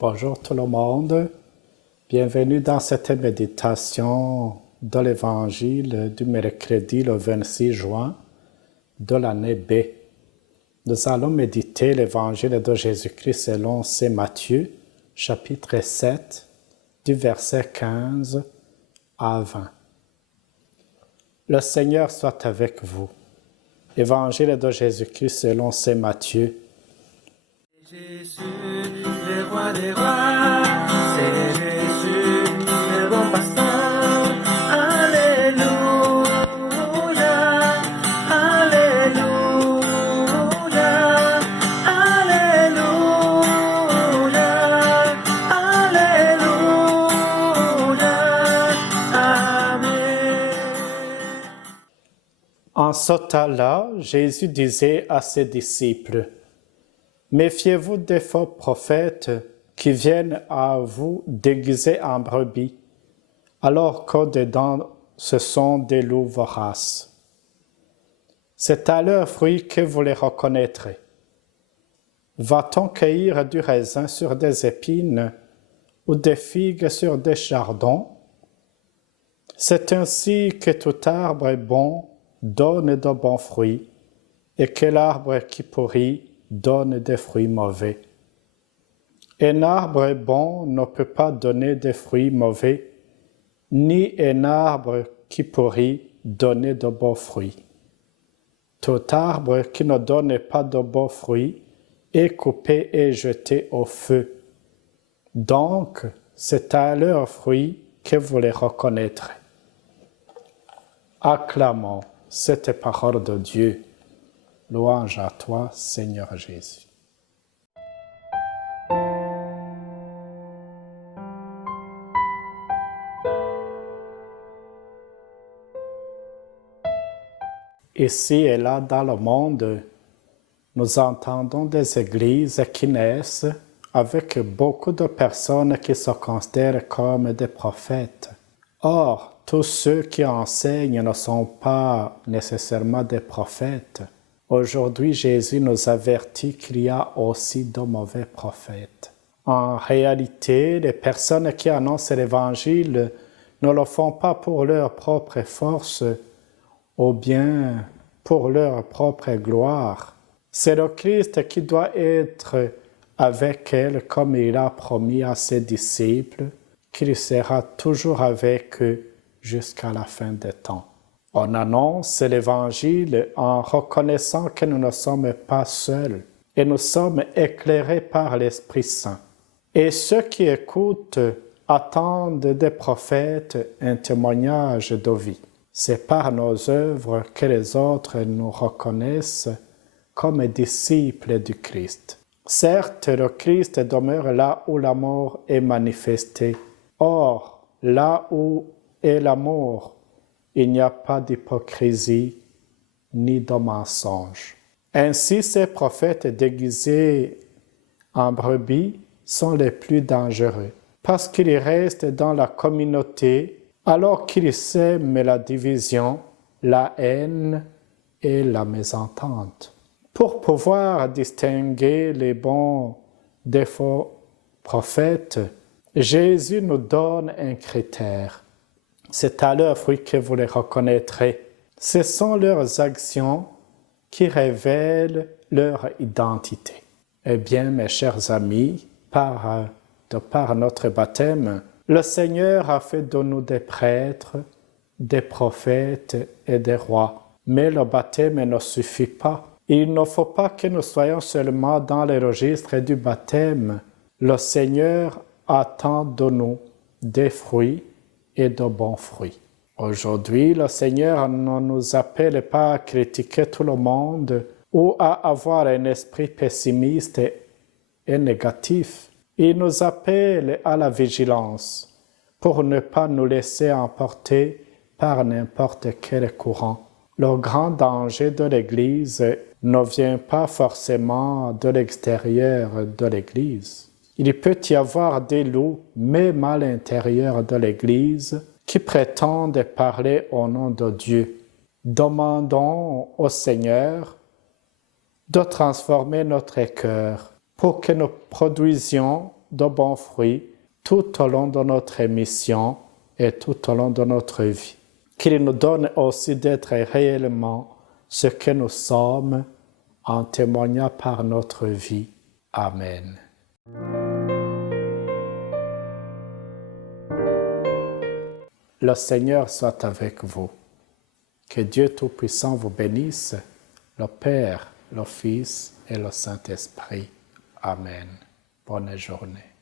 Bonjour tout le monde, bienvenue dans cette méditation de l'Évangile du mercredi le 26 juin de l'année B. Nous allons méditer l'Évangile de Jésus-Christ selon Saint Matthieu, chapitre 7, du verset 15 à 20. Le Seigneur soit avec vous. Évangile de Jésus-Christ selon Saint Matthieu. Jésus, le roi des rois, c'est Jésus, le bon pasteur. Alléluia, Alléluia, Alléluia, Alléluia, Amen. En ce temps-là, Jésus disait à ses disciples, « Méfiez-vous des faux prophètes qui viennent à vous déguisés en brebis, alors qu'au-dedans ce sont des loups voraces. C'est à leurs fruits que vous les reconnaîtrez. Va-t-on cueillir du raisin sur des épines ou des figues sur des chardons? C'est ainsi que tout arbre bon donne de bons fruits, et que l'arbre qui pourrit donne des fruits mauvais. Un arbre bon ne peut pas donner des fruits mauvais, ni un arbre qui pourrit donner de beaux fruits. Tout arbre qui ne donne pas de beaux fruits est coupé et jeté au feu. Donc, c'est à leurs fruits que vous les reconnaîtrez. » Acclamons cette parole de Dieu. Louange à toi, Seigneur Jésus. Ici et là dans le monde, nous entendons des églises qui naissent avec beaucoup de personnes qui se considèrent comme des prophètes. Or, tous ceux qui enseignent ne sont pas nécessairement des prophètes. Aujourd'hui, Jésus nous avertit qu'il y a aussi de mauvais prophètes. En réalité, les personnes qui annoncent l'Évangile ne le font pas pour leur propre force ou bien pour leur propre gloire. C'est le Christ qui doit être avec elles comme il a promis à ses disciples qu'il sera toujours avec eux jusqu'à la fin des temps. On annonce l'Évangile en reconnaissant que nous ne sommes pas seuls et nous sommes éclairés par l'Esprit Saint. Et ceux qui écoutent attendent des prophètes un témoignage de vie. C'est par nos œuvres que les autres nous reconnaissent comme disciples du Christ. Certes, le Christ demeure là où l'amour est manifesté. Or, là où est l'amour, il n'y a pas d'hypocrisie ni de mensonge. Ainsi, ces prophètes déguisés en brebis sont les plus dangereux, parce qu'ils restent dans la communauté alors qu'ils sèment la division, la haine et la mésentente. Pour pouvoir distinguer les bons des faux prophètes, Jésus nous donne un critère. C'est à leurs fruits que vous les reconnaîtrez. Ce sont leurs actions qui révèlent leur identité. Eh bien, mes chers amis, de par notre baptême, le Seigneur a fait de nous des prêtres, des prophètes et des rois. Mais le baptême ne suffit pas. Il ne faut pas que nous soyons seulement dans les registres du baptême. Le Seigneur attend de nous des fruits et de bons fruits. Aujourd'hui, le Seigneur ne nous appelle pas à critiquer tout le monde ou à avoir un esprit pessimiste et négatif. Il nous appelle à la vigilance pour ne pas nous laisser emporter par n'importe quel courant. Le grand danger de l'Église ne vient pas forcément de l'extérieur de l'Église. Il peut y avoir des loups, même à l'intérieur de l'Église, qui prétendent parler au nom de Dieu. Demandons au Seigneur de transformer notre cœur pour que nous produisions de bons fruits tout au long de notre mission et tout au long de notre vie. Qu'il nous donne aussi d'être réellement ce que nous sommes en témoignant par notre vie. Amen. Le Seigneur soit avec vous. Que Dieu Tout-Puissant vous bénisse, le Père, le Fils et le Saint-Esprit. Amen. Bonne journée.